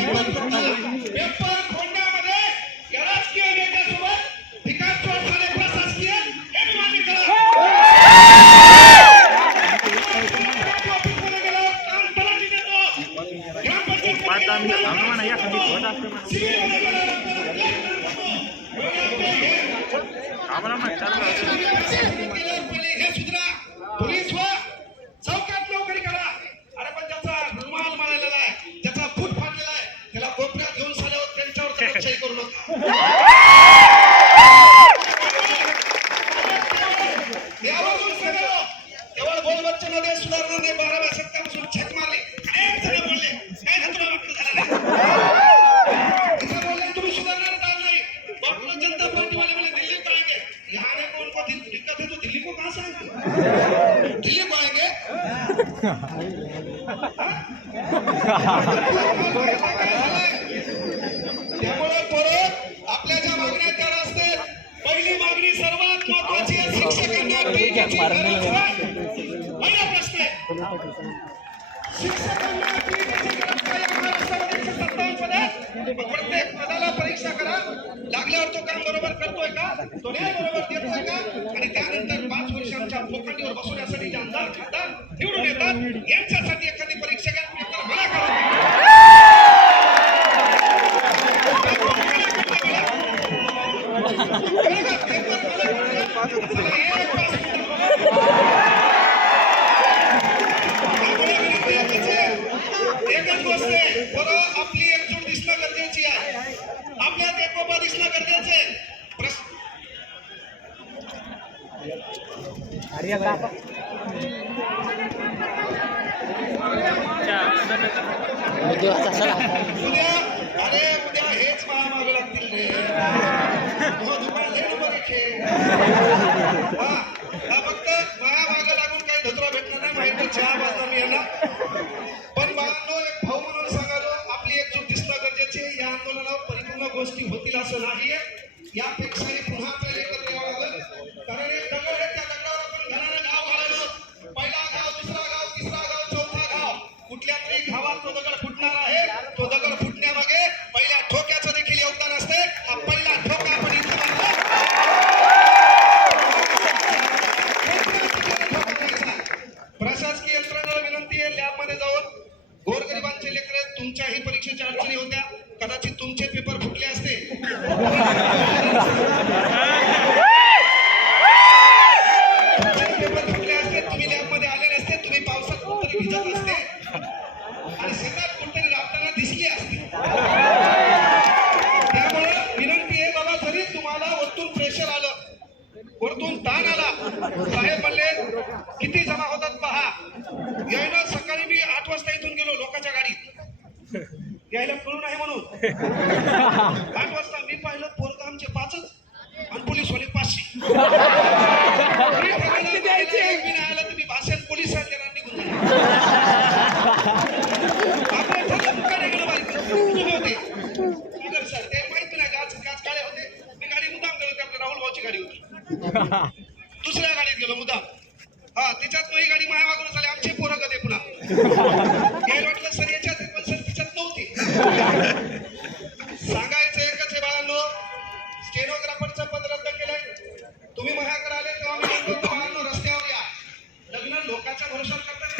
Paper फोडण्यामध्ये या राजकीय नेत्यासोबत ठिकाणचोट झाले प्रशासकीय हे मान्य करा. ऑफिसमध्ये गेलो काम तलाठी देतो हे सुधरा पोलीस व चौकात नोकरी करा. अरे पण ज्याचा रुमाल माळलेला आहे ज्याचा फूट फाडलेला आहे त्याला कोपऱ्यात घेऊन साल्यावर त्यांच्यावर दडपशाही करू नका. केवळ बोलवच्चनमध्ये सुधारणा नाही 12व्या शतकापासून छक मारले अनेक जण बोलले काय तुला वाटलं झालं नाही इथं बोलले तुम्ही सुधारणार का नाही. भारतीय जनता पार्टी वाले बोले दिल्ली को आएंगे यहाँ ने कौन को दिक्कत है तो दिल्ली को कहां से आएंगे दिल्ली को आएंगे. त्यामुळे परत आपल्या ज्या मागण्या त्या असतील पहिली मागणी सर्वात महत्वाची आहे शिक्षकांना पहिला प्रश्न आहे शिक्षकांना प्रत्येक पदाला परीक्षा करा लागल्यावर तो काम बरोबर करतोय का तो न्याय बरोबर देतोय का आणि त्यानंतर 5 वर्षांच्या पोखंडीवर बसवण्यासाठी जे आमदार खासदार निवडून येतात यांच्यासाठी एखादी परीक्षा घ्या पेपर मला करा. एकच गोष्ट आहे बरं आपली एकजूट दिसणं गरजेची आहे आपल्यात एकोपा दिसणं गरजेचं आहे. उद्या हेच मागे लागतील रे फक्त माया मागे लागून काही धोत्रा भेटणार नाही माहिती चहा बाजला मी यांना पण बाळांनो एक भाऊ म्हणून सांगालो आपली एकजूट दिसणं गरजेचे. या आंदोलनावर परिपूर्ण गोष्टी होतील असं नाहीये यापेक्षाही पुन्हा आपल्याला एकत्र यावं लागेल कारण एक दगड आहे त्या दगडावर आपण घरानं गाव घालवलं पहिला गाव दुसरा गाव तिसरा गाव चौथा गाव कुठल्या तरी गावात तो दगड फुटणार आहे तो दगड फुटण्यामागे पहिल्या ठोक्याचं देखील योगदान असते. हा पहिला ठोका आपण इथं प्रशासकीय यंत्रणेला विनंती आहे लॅबमध्ये जाऊन गोरगरिबांचे लेकरं तुमच्याही परीक्षेच्या अडचणी होत्या कदाचित तुमचे पेपर फुटले असते तुम्ही लॅबमध्ये आले नसते तुम्ही पावसात कुठतरी भिजत असते आणि सगळ्यात कुठतरी राबताना दिसली असते. त्यामुळे विनंती आहे बाबा जरी तुम्हाला वरतून प्रेशर आलं वरतून ताण आला साहेब म्हणले किती जमा होतात पहा यायला सकाळी मी 8 वाजता इथून गेलो लोकांच्या गाडीत यायला कळून आहे म्हणून 8 वाजता मी पाहिलं पोरग आमचे 5च आणि पोलीसवाले 500 मी नाही आला तुम्ही भाषण पोलिसांना निघून आपण तुम्ही होते सर ते माहिती नाही गाच काळे होते मी गाडी मुद्दाम गेलो ते आपल्या राहुल भाऊची गाडी होती दुसऱ्या गाडीत गेलो मुद्दाम हा त्याच्यात मग ही गाडी माया मागून झाली आमचे पोरं कधी पुन्हा यायला वाटलं सर याच्यात पण सर तिच्यात नव्हती. सांगायचं एकच आहे बाळांनो स्टेनोग्राफरचं पद रद्द केलंय तुम्ही माझ्याकडे आले तेव्हा मी म्हणतो बाळांनो रस्त्यावर या लग्न लोकांच्या भरोशावर करतात